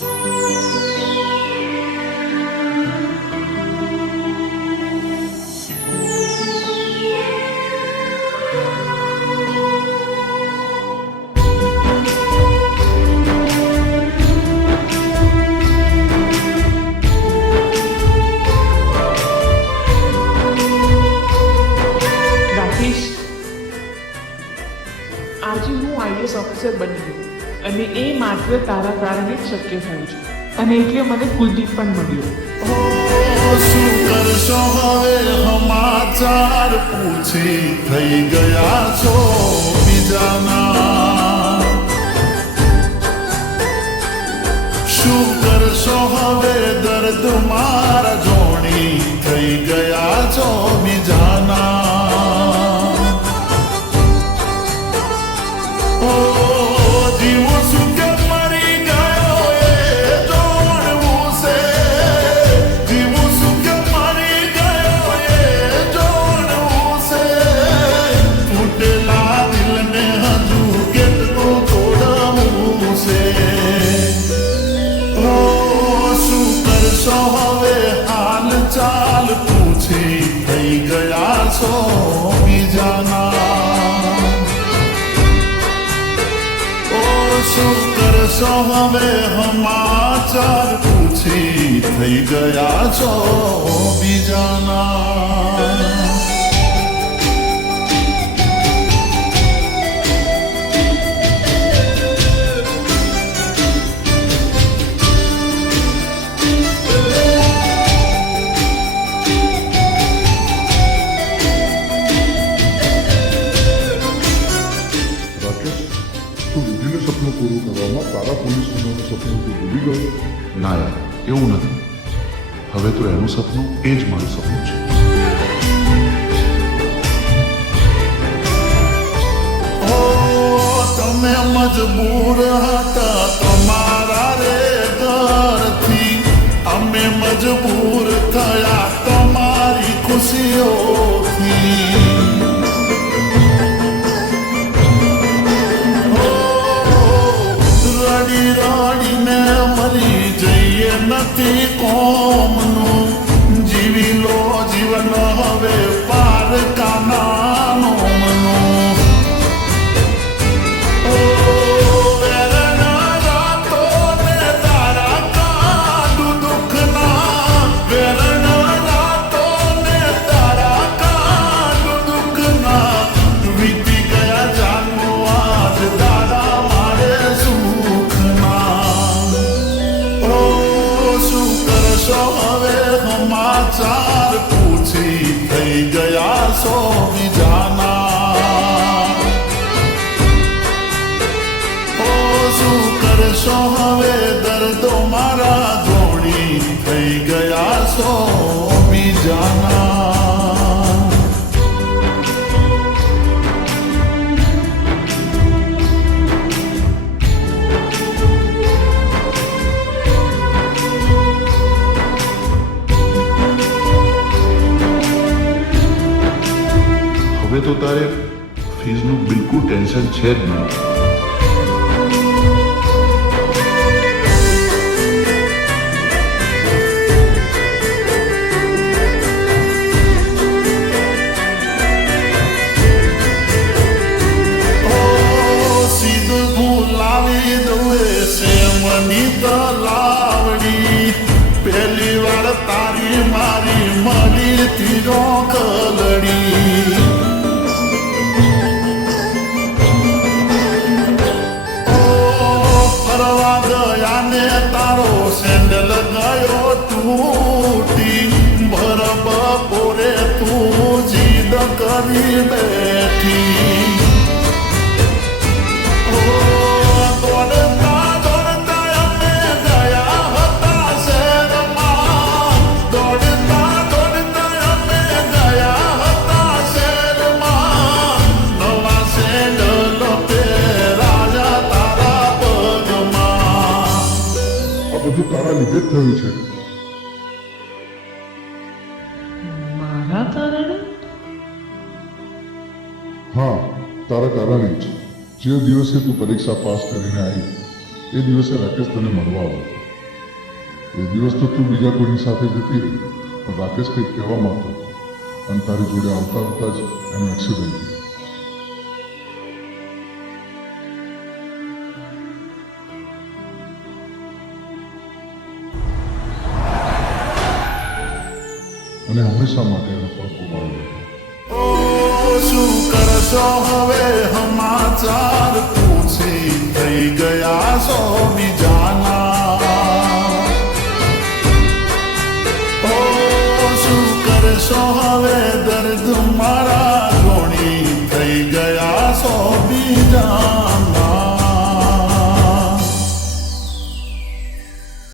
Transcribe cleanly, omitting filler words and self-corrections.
આજે હું IAS officer બની ગઈ અને એ માત્ર તારા કારણે જ શક્ય થયું છે અને એટલે મને કુલદીપ પણ મળ્યો. શું કરશો હવે સમાચાર પૂછી થઈ ગયા છો બીજાના. શું કરશો હવે દર્દ મારા જોણી થઈ ગયા છો બીજાના. જીવું શું કે મરી ગયો એ જોડવું છે. જીવું શું કે મરી ગયો એ જોડવું છે. તૂટેલા દિલને હજુ કેટલું તોડવું છે. શું કરશો હવે હાલ ચાલ પૂછી થઈ ગયા છો બીજાના. શું કરશો હવે સમાચાર પૂછી થઈ ગયા છો બીજાના. સપનું પૂરું કરવામાં તારા પોલીસ બનવાનું સપનું તું ભૂલી ગયો? ના યાર, એવું નથી. હવે તો એનું સપનું એ જ મારું સપનું છે. તમે મજબૂર હતા તમારા રે ઘરથી. અમે મજબૂર થયા તમારી ખુશીઓથી. રડીને મરી જઈએ નથી કોમનું. જીવી લો જીવન હવે પાર કાનાનો મનું. વેરના રાતો ને તારા કાઢું દુઃખના. વેરના રાતો ને તારા કાઢું દુઃખના. વીતી ગયા જાનો આજ દાડા મારે હવે સમાચાર પૂછી થઈ ગયા છો બીજાના. શું કરશો હવે દર્દો મારા જોડી થઈ ગયા છો બીજાના. હવે તો તારે ફીઝનું બિલકુલ ટેન્શન છે જ નહીં. સીધું ભૂલાવી દઉં છે મની તલાવડી. પહેલી વાર તારી મારી મળી તીરો કલડી. ફરવા ગયા ને તારો સેન્ડલ ગયો તૂટી. ભર બપોરે તું જીદ કરી બેઠી. બધું તારા લીધે જ થયું છે. મારા કારણે? હા, તારા કારણે જ. જે દિવસે તું પરીક્ષા પાસ કરીને આવી એ દિવસે રાકેશ તને મળવા આવ્યો. એ દિવસ તો તું બીજા કોઈની સાથે જતી રહી, પણ રાકેશ કંઈક કહેવા માંગતો હતો અને તારી જોડે આવતા આવતા જ એનો એક્સિડન્ટ થયો. અને હંમેશા માટે એનો પગ ગુમાવ્યો. ઓ શું કરશો હવે સમાચાર પૂછી થઈ ગયા સો બીજાના. ઓ શું કરશો હવે દર્દ મારા ઘોણી થઈ ગયા સો બીજાના.